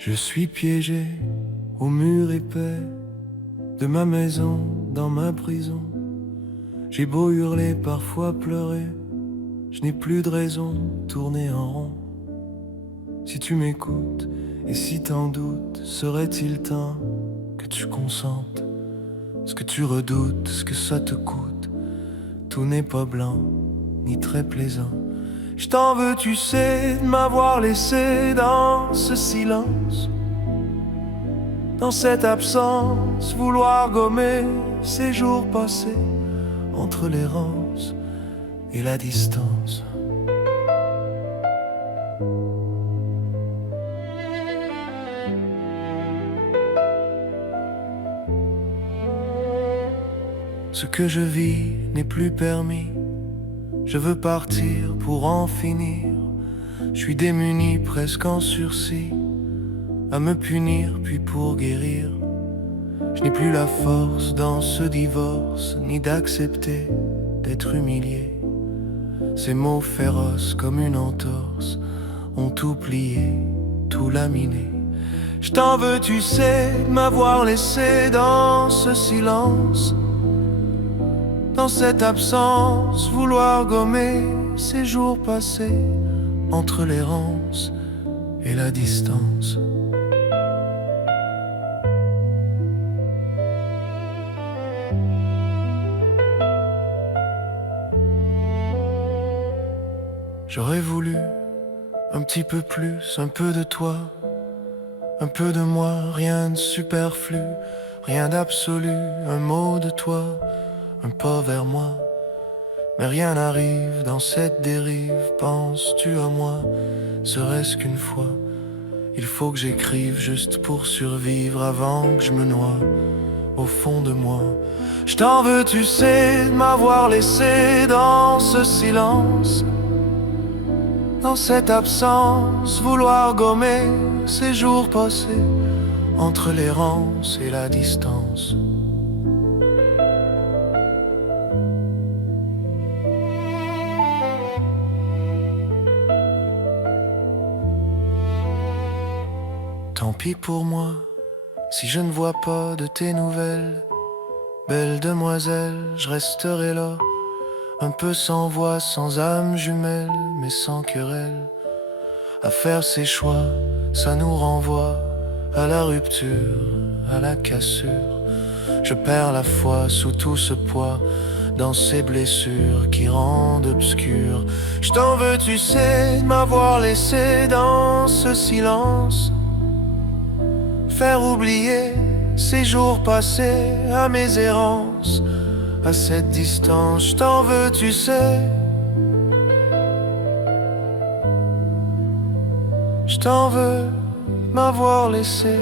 Je suis piégé au mur épais de ma maison, dans ma prison. J'ai beau hurler, parfois pleurer, je n'ai plus de raison de tourner en rond. Si tu m'écoutes et si t'en doutes, serait-il temps que tu consentes? Ce que tu redoutes, ce que ça te coûte, tout n'est pas blanc, ni très plaisant. Je t'en veux, tu sais, de m'avoir laissé dans ce silence, dans cette absence, vouloir gommer ces jours passés entre l'errance et la distance. Ce que je vis n'est plus permis. Je veux partir pour en finir. Je suis démuni, presque en sursis, à me punir puis pour guérir. Je n'ai plus la force dans ce divorce, ni d'accepter d'être humilié. Ces mots féroces comme une entorse ont tout plié, tout laminé. Je t'en veux, tu sais, m'avoir laissé dans ce silence, dans cette absence, vouloir gommer ces jours passés entre l'errance et la distance. J'aurais voulu un petit peu plus, un peu de toi, un peu de moi, rien de superflu, rien d'absolu, un mot de toi, un pas vers moi. Mais rien n'arrive dans cette dérive, penses-tu à moi, serait-ce qu'une fois? Il faut que j'écrive juste pour survivre avant que je me noie au fond de moi. Je t'en veux, tu sais, de m'avoir laissé dans ce silence, dans cette absence, vouloir gommer ces jours passés entre l'errance et la distance. Tant pis pour moi, si je ne vois pas de tes nouvelles. Belle demoiselle, je resterai là, un peu sans voix, sans âme jumelle, mais sans querelle. À faire ses choix, ça nous renvoie à la rupture, à la cassure. Je perds la foi sous tout ce poids, dans ces blessures qui rendent obscures. Je t'en veux, tu sais, de m'avoir laissé dans ce silence, faire oublier ces jours passés à mes errances, à cette distance. Je t'en veux, tu sais, je t'en veux, m'avoir laissé